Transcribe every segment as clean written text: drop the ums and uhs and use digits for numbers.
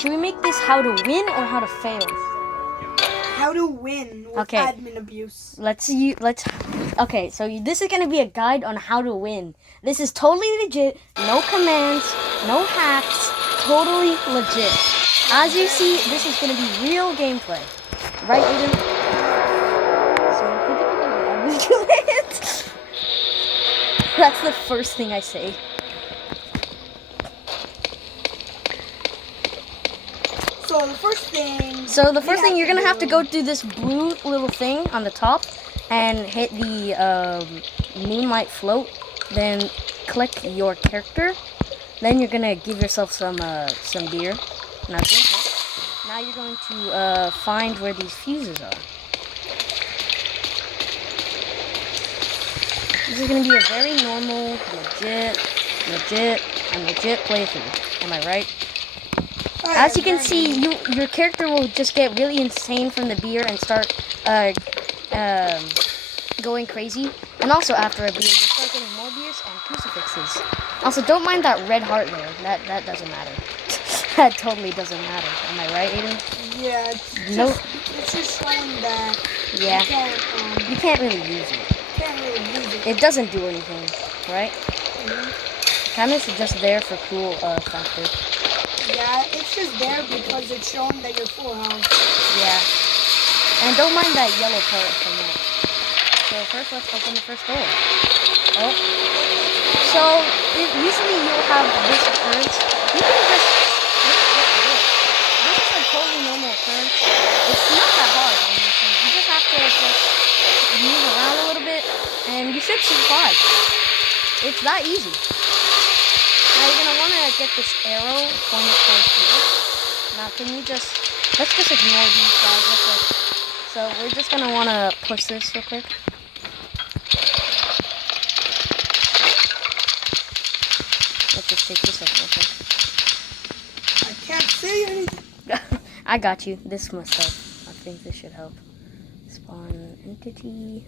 should we make this how to win or how to fail? How to win with Okay. admin abuse. Okay, so this is gonna be a guide on how to win. This is totally legit, no commands, no hacks, totally legit. As you see, this is gonna be real gameplay. Right, Aiden? So, that's the first thing I say. So the first thing. You're gonna have to go through this blue little thing on the top and hit the moonlight float. Then click your character. Then you're gonna give yourself some beer. Now drink it. Now you're going to find where these fuses are. This is gonna be a very normal, legit playthrough. Am I right? As you can see, your character will just get really insane from the beer and start going crazy. And also after a beer, you'll start getting more beers and crucifixes. Also, don't mind that red heart there. That doesn't matter. That totally doesn't matter. Am I right, Aiden? Yeah, it's just showing that Yeah. You can't really use it. It doesn't do anything, right? Cameras are just there for cool factor. Yeah, it's just there because it's showing that you're full health. Yeah. And don't mind that yellow part from that. So first, let's open the first door. Oh. So, usually you'll have this occurrence. You can just... This is a totally normal occurrence. It's not that hard on this thing. You just have to just move around a little bit, and you should survive. It's that easy. Now you're gonna want to get this arrow pointed towards here. Now let's just ignore these guys. So we're just gonna want to push this real quick. Let's just take this up real quick. I can't see anything. I got you. This must help. I think this should help. Spawn entity.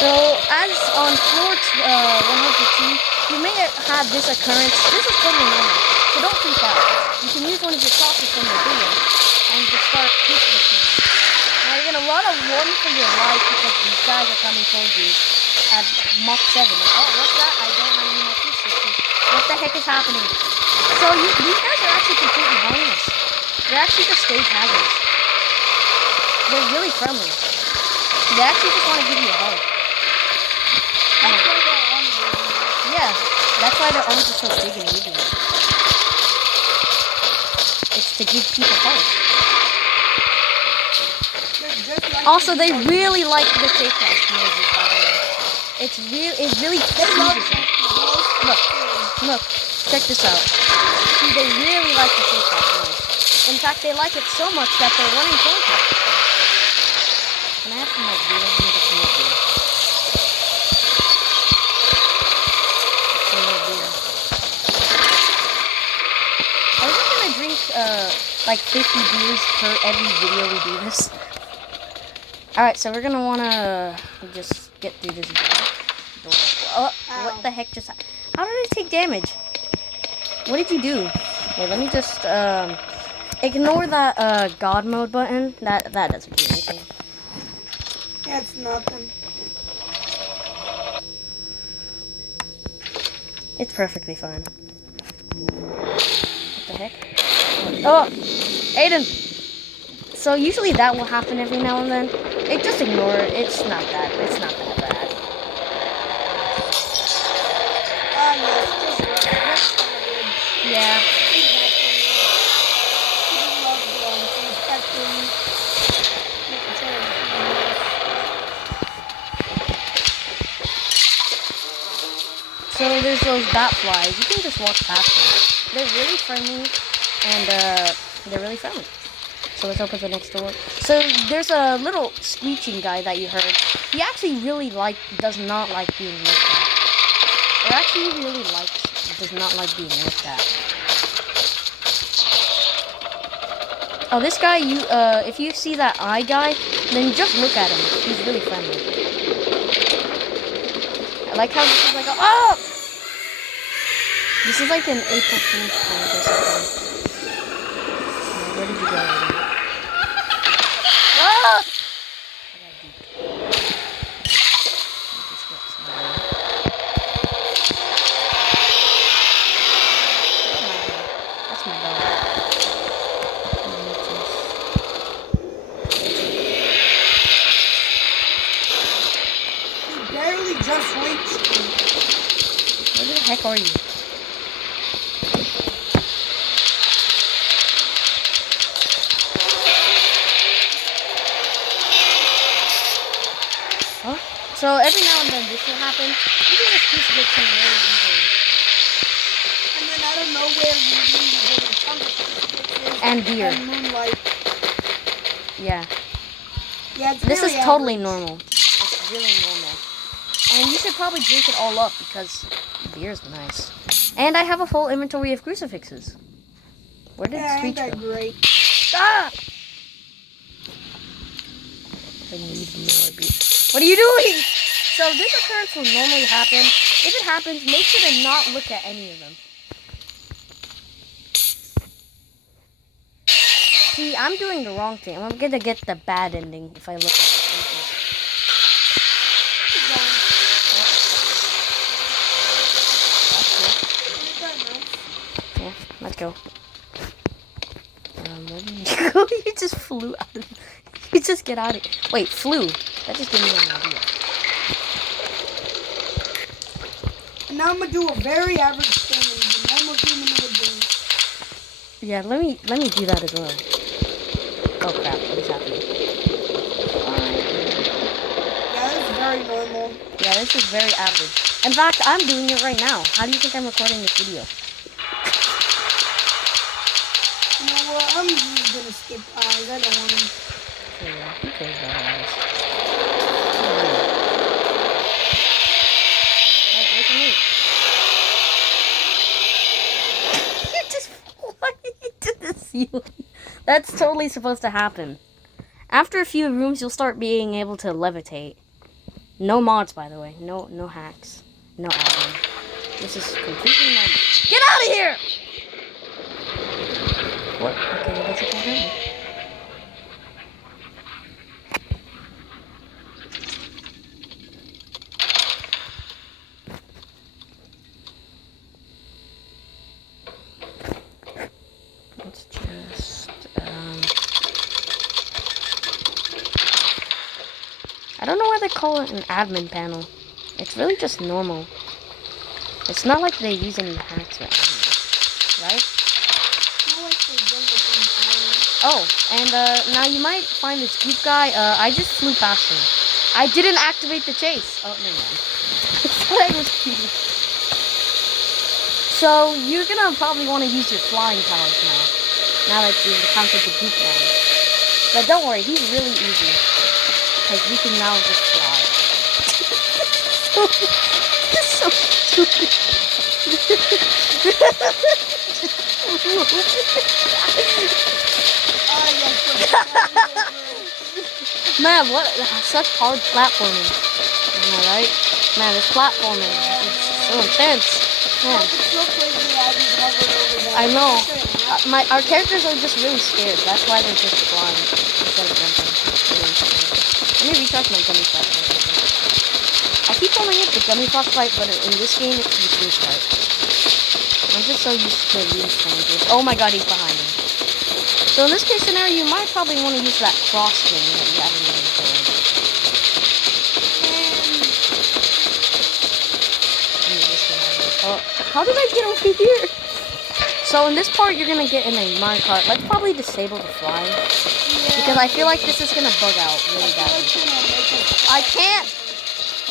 So as on floor 102, you may have this occurrence. This is totally normal, so don't freak out. You can use one of your crosses from your video and just start crucifixing them. Now you're gonna want to run for your life because these guys are coming towards you at Mach 7. Oh, what's that? I don't have any more crucifixes. What the heck is happening? So these guys are actually completely harmless. They're actually just stage hazards. They're really friendly. They actually just want to give you a hug. Yeah, that's why their arms are so big and wavy. It's to give people hope. Also, they really like the fake house noises, by the way. It really teases them. Look, check this out. See, they really like the fake house noise. In fact, they like it so much that they're running towards it. Can I have some more beer? Let me get some more beer. I was just gonna drink like 50 beers per every video we do this. Alright, so we're gonna wanna just get through this door. Oh, what the heck just happened? How did it take damage? What did you do? Wait, let me just ignore that God mode button. That doesn't do anything. Yeah, it's nothing. It's perfectly fine. What the heck? Oh! Aiden! So usually that will happen every now and then. Just ignore it. It's not that bad. Yeah. So there's those bat flies. You can just walk past them. They're really friendly, and they're really friendly. So let's open the next door. So there's a little screeching guy that you heard. He actually really does not like being looked at. Or actually he really does not like being looked at. Oh, this guy, if you see that eye guy, then just look at him. He's really friendly. I like how this is like oh! This is like an April Fool's prank or something. Ah! That's my dog. He barely just reached me. Where the heck are you? Huh? So every now and then this will happen. You can just crucifix him really easily. And then out of nowhere, you get a chunk of crucifixes And beer. and moonlight. Yeah. Yeah, it's This is very totally average. normal. It's really normal. And you should probably drink it all up because beer's nice. And I have a full inventory of crucifixes. Where did Yeah, ain't Screech that go? great? Ah! I need more beer. What are you doing? So this occurrence will normally happen. If it happens, make sure to not look at any of them. See, I'm doing the wrong thing. I'm gonna get the bad ending if I look at the faces. Keep going. That's Ain't that nice? cool. Yeah, let's go. Where did you go? You just flew out of. You just get out of. Wait, flew. That just gave me an idea. And now I'm gonna do a very average thing the normal human would do. Yeah, let me do that as well. Oh crap! What is happening? Yeah, that's very normal. Yeah, this is very average. In fact, I'm doing it right now. How do you think I'm recording this video? You know what? I'm just gonna skip eyes. I don't want to. Yeah, who cares about all this? Hey, wait for me. You just flying into the ceiling. That's totally supposed to happen. After a few rooms, you'll start being able to levitate. No mods, by the way. No hacks. No adding. This is completely normal. Get out of here! What? Okay, that's okay. Hurt me. Let's just, I don't know why they call it an admin panel. It's really just normal. It's not like they use any hacks or anything, right? Not like they did this entire. Oh, and now you might find this goop guy. I just flew past him. I didn't activate the chase. Oh, never mind. I thought I was cheating. So you're gonna probably want to use your flying powers now. Now that you've encountered the goop man. But don't worry, he's really easy. Because we can now just fly. It's so stupid. Oh, yes. Man, what such hard platforming. Am I right? Man, this platforming is so intense. Man, It's so crazy how these hovered over there. I know. Our characters are just really scared. That's why they're just flying instead of jumping. Really scared. Let me recharge my gummy flashlight. I keep calling it the gummy flashlight, but in this game it's the flashlight. I'm just so used to reading strangers. Oh my god, he's behind me. So in this case scenario, you might probably want to use that cross thing that you have in your inventory. Oh, how did I get over here? So in this part, you're gonna get in a minecart. Let's probably disable the flying because I feel like this is gonna bug out really badly. I can't.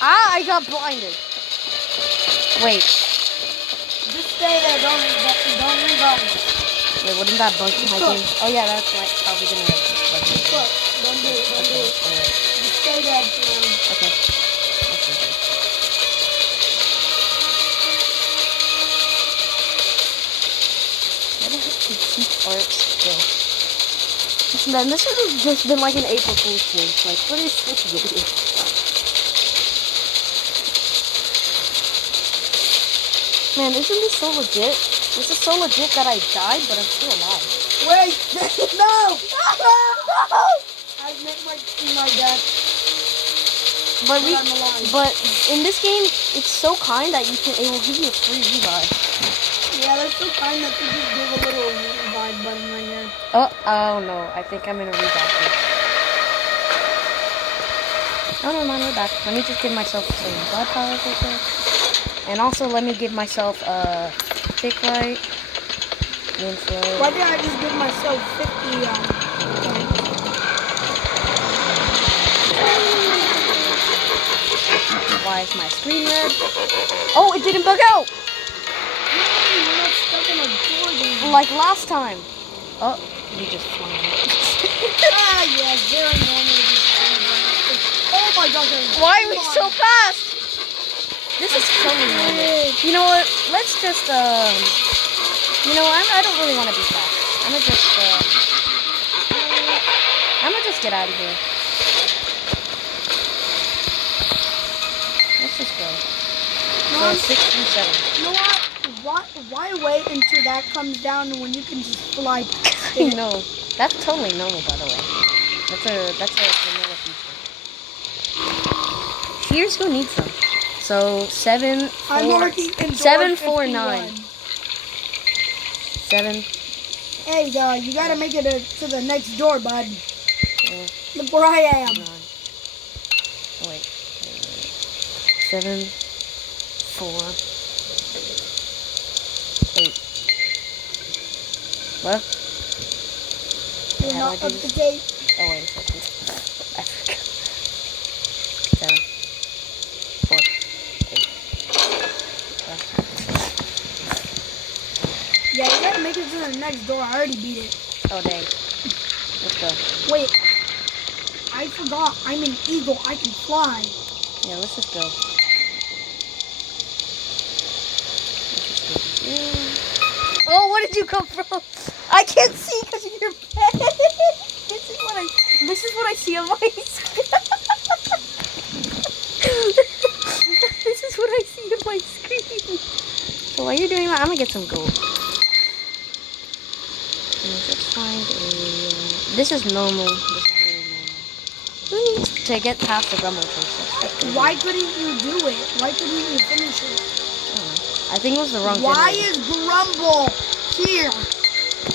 Ah, I got blinded. Wait, Just stay there. Don't revive. wait, wouldn't that bug my game? Oh yeah, that's like probably gonna bug me. Look, don't do it. Don't do it. Alright, Just stay there for now. okay. Where the heck did Seek Arts go? Man, this would have just been like an April Fool's game. Like, what is this video? Man, isn't this so legit? This is so legit that I died, but I'm still alive. Wait, no! I make my death. But I'm alive. but in this game, it's so kind that it will give you a free revive. Yeah, that's so kind that they just give a little revive button right here. Oh no, I think I'm in a revive phase. Oh no, we're back. Let me just give myself some blood powers real quick. And also let me give myself a tick right. Why did I just give myself 50 points? Why is my screen red? Oh, it didn't bug out! Yay, we're not stuck in a door then. Like last time. Oh, we just flung out. Ah, yeah, very normal. Oh my god. Why are we so fast? This is so normal. You know what? Let's just, you know, I don't really want to be fast. I'm gonna just get out of here. Let's just go. So 6 and 7. You know what? Why wait until that comes down when you can just fly? I know. That's totally normal, by the way. That's a vanilla feature. Here's who needs them. So 7, 4, I'm already in 7, door 4, 9. 51. 7. Hey, you gotta make it to the next door, bud. Yeah. Look where I am. 9. Oh, wait. 7, 4, 8. What? You're How not do I up do to this? date. Oh, wait a second. I forgot. 7, 4, 8. Yeah, you gotta make it to the next door. I already beat it. Oh, dang. Let's go. Wait. I forgot. I'm an eagle. I can fly. Yeah, let's just go. Oh, where did you come from? I can't see because of your bed. This is what I see on my screen. This is what I see on my screen. So while you're doing that, I'm gonna get some gold. Let's find a. This is normal. This is really normal. Who needs to get past the grumble process? Why couldn't you do it? Why couldn't you finish it? I think it was the wrong Why generator. is Grumble here?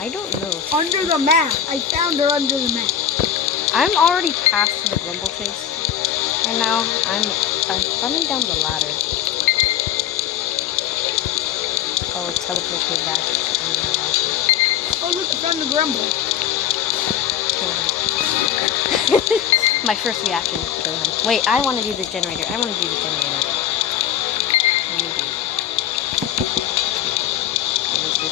I don't know. Under the map. I found her under the map. I'm already past the grumble chase. And now I'm running down the ladder. Oh, it teleports me back. Oh, look, I found the Grumble. My first reaction. Wait, I want to do the generator. Let me do it.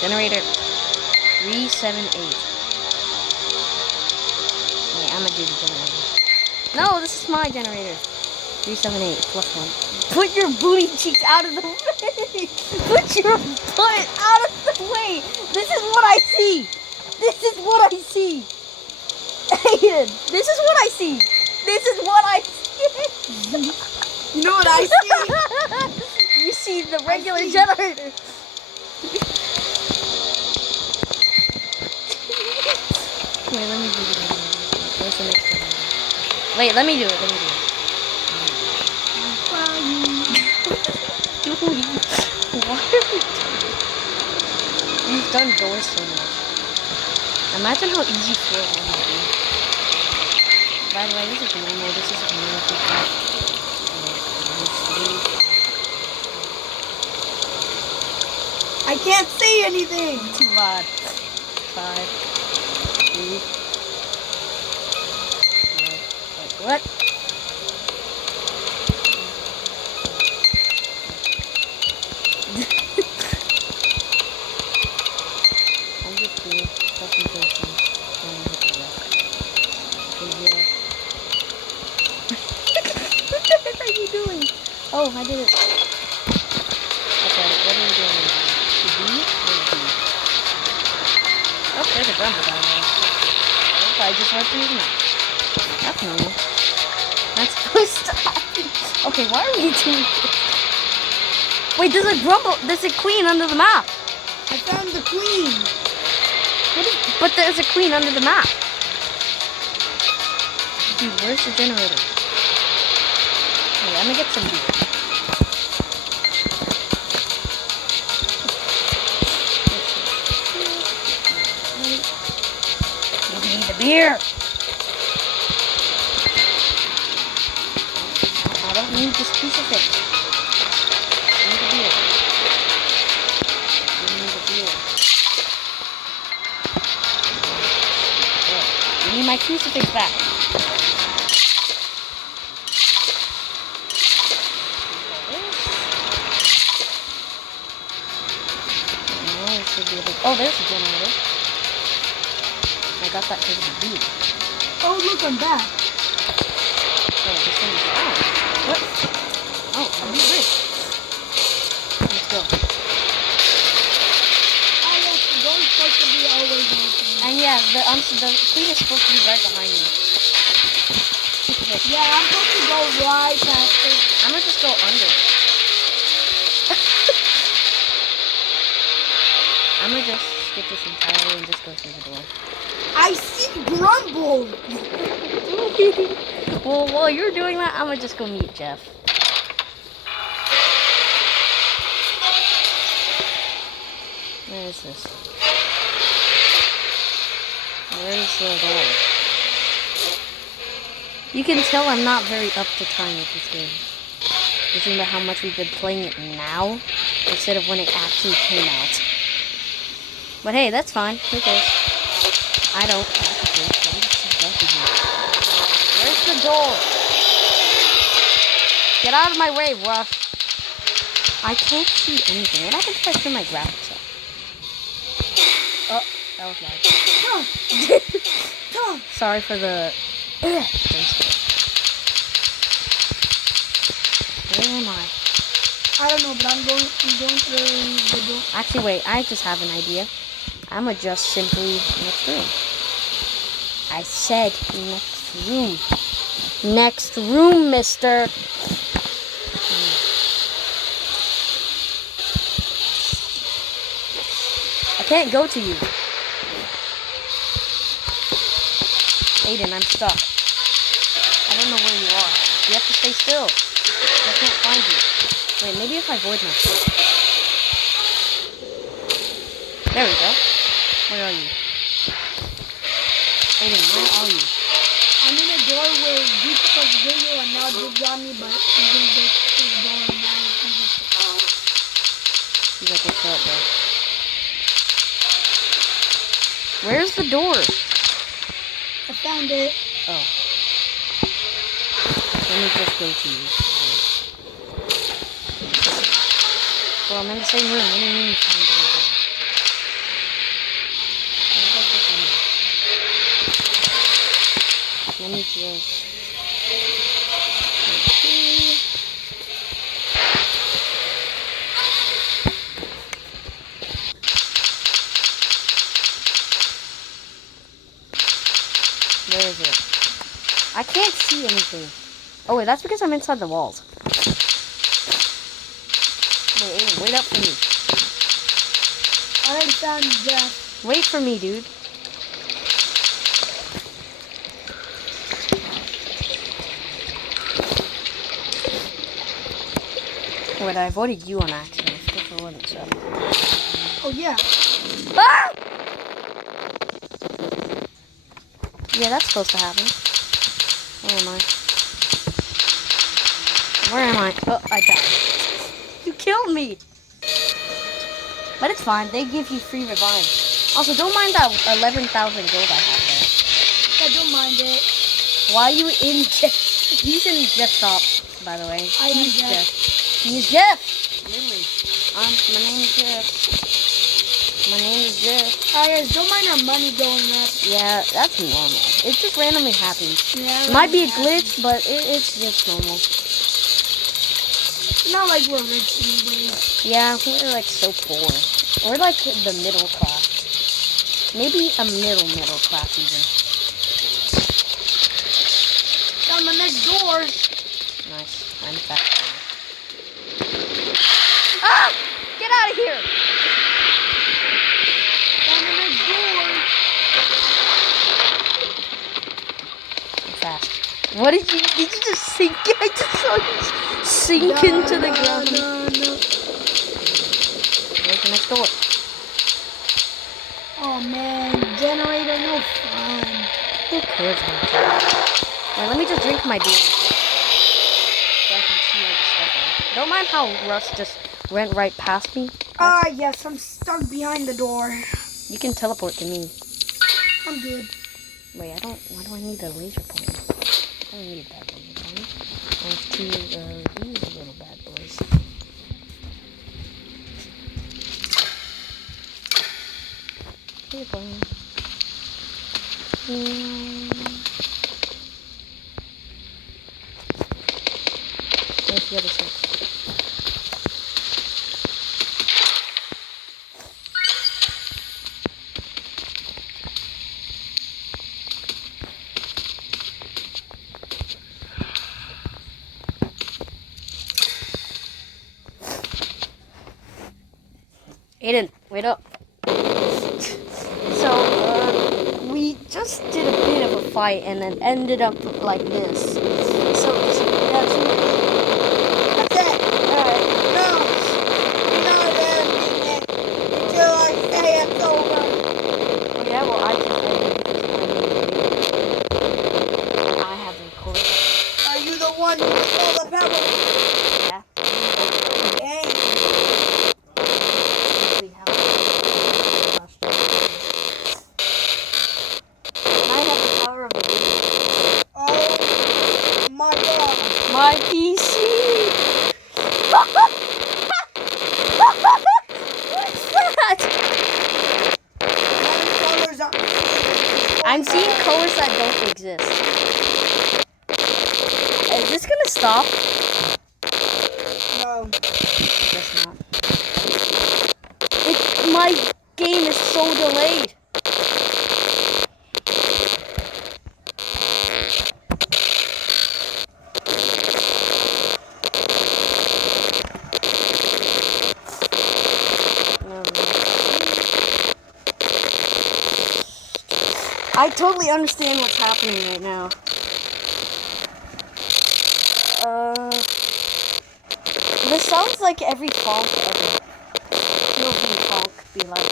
Generator 378. Wait, I'm gonna do the generator. No, this is my generator. 378 plus 1. Put your booty cheeks out of the way. Put your butt out of the way. This is what I see. This is what I see. Aiden, this is what I see. This is what I see. You know what I see? You see the regular generator. Wait, let me do it. What's the next one? Wait, let me do it. Why are we We've done doors so much. Imagine how easy floor one would be. By the way, this is normal. This is a normal feature. I can't see anything. Too bad. 5, 3. What? I'm just doing stuff in case I'm going to hit the rock. What the heck are you doing? Oh, I did it. Okay, what are you doing? The B or D? Oh, there's a grumble down there. Oh, I just went through his mouth. That's normal. That's supposed to happen. Okay, why are we doing this? Wait, there's a grumble. There's a queen under the map. I found queen. But there's a queen under the map. Dude, where's the generator? Hey, I'm gonna get some beer. Give me the beer. I don't need this crucifix. Give me the beer. Give me the beer. Give me my crucifix back. Oh, there's a generator. I got that because of the bead. Oh, look, I'm back. Oh, this thing is on. What? Oh, I'm rich. Let's go. Oh, yes, the door is supposed to be always open. And yeah, the queen is supposed to be right behind me. Yeah, I'm supposed to go right past it. I'm gonna just go under. I'm gonna just skip this entirely and just go through the door. I see Grumble. Well, while you're doing that, I'm gonna just go meet Jeff. Where is this? Where's the door? You can tell I'm not very up to time with this game. Judging by how much we've been playing it now, instead of when it actually came out. But hey, that's fine. Who cares? I don't. Where's the door? Get out of my way, Ruff. I can't see anything. What happens if I turn my graphics up? Oh, that was loud. Come on. Sorry for the... Where am I? I don't know, but I'm going through the door. Actually, wait. I just have an idea. I'm gonna just simply next room. I said next room. Next room, mister. I can't go to you. Aiden, I'm stuck. I don't know where you are. You have to stay still. I can't find you. Wait, maybe if I void myself. There we go. Where are you? Aiden, where are you? I'm in a door where Deep was video and now Deep got me, but I'm gonna get this door and now I'm just... You got this up, bro. Where's the door? I found it. Oh. Let me just go to you. Well, I'm in the same room. What do you mean you found the door? Let me just... Where is it? I can't see anything. Oh wait, that's because I'm inside the walls. Wait, Aiden, wait up for me. I already found Jeff. Wait for me, dude. Wait, I avoided you on accident. It's good for one itself. Oh, yeah. Ah! Yeah, that's supposed to happen. Where am I? Where am I? Oh, I died. You killed me! But it's fine. They give you free revives. Also, don't mind that 11,000 gold I have there. I don't mind it. Why are you in Jeff? He's in Jeff's top, by the way. I am He's Jeff. He's Jeff! Literally. My name is Jeff. My name is Jeff. Guys, don't mind our money going up. Yeah, that's normal. It just randomly happens. Yeah, It might be a glitch, but it's just normal. It's not like we're rich anyways. Yeah, we're like so poor. We're like the middle class. Maybe a middle class even. Found my next door. Nice. I'm back now. Ah! Get out of here! What did you just sink? I just saw you sink into the ground. No. Where's the next door? Oh man, generator, no fun. Who cares about that? Wait, let me just drink my beer so I can see where the stuff is. Don't mind how Russ just went right past me. Yes, I'm stuck behind the door. You can teleport to me. I'm good. Wait, I don't. Why do I need a laser pointer? I don't need that laser pointer. I have two of these little bad boys. Here you go. Where's the other switch? Aiden, wait up. So, we just did a bit of a fight and then ended up like this. So, That's it. alright. No. You're not ending it until I say it's over. Yeah, well, I just ended because I have recorded. Are you the one who stole the pebble? Yeah. Dang. We have I have the power of the video. Oh my god. My PC! What's that? Colors are I'm seeing colors that don't exist. Is this gonna stop? No. I guess not. My game is so delayed. I totally understand what's happening right now. This sounds like every funk ever. POV funk be like.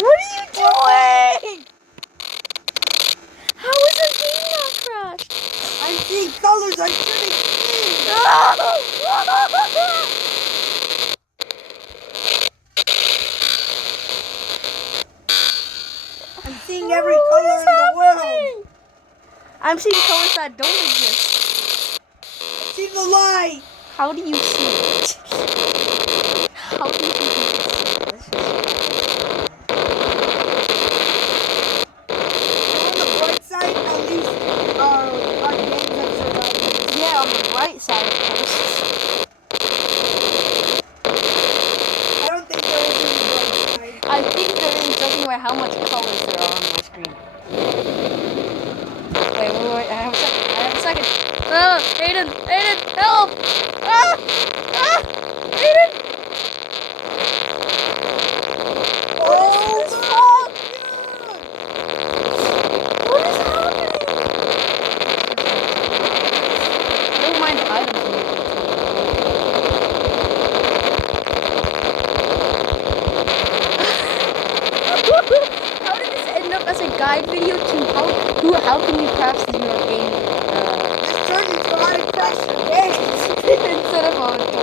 What are you doing? How is the game not crashed? I'm seeing colors I shouldn't see. No! I'm seeing every color in the world. I'm seeing colors that don't exist. See the light. How do you see it? How do you see it? This is On the bright side, at least our games have survived. yeah, on the right side, of course. I don't think there is any bright side. I think there is, judging by how much colors there are on my screen. Wait, I have a second. Ah, Aiden, help! Ah! Aiden! Oh this my fog? god! What is happening? Never mind the items. How did this end up as a guide video to how can you craft your game This turned into how to crash your game. instead of a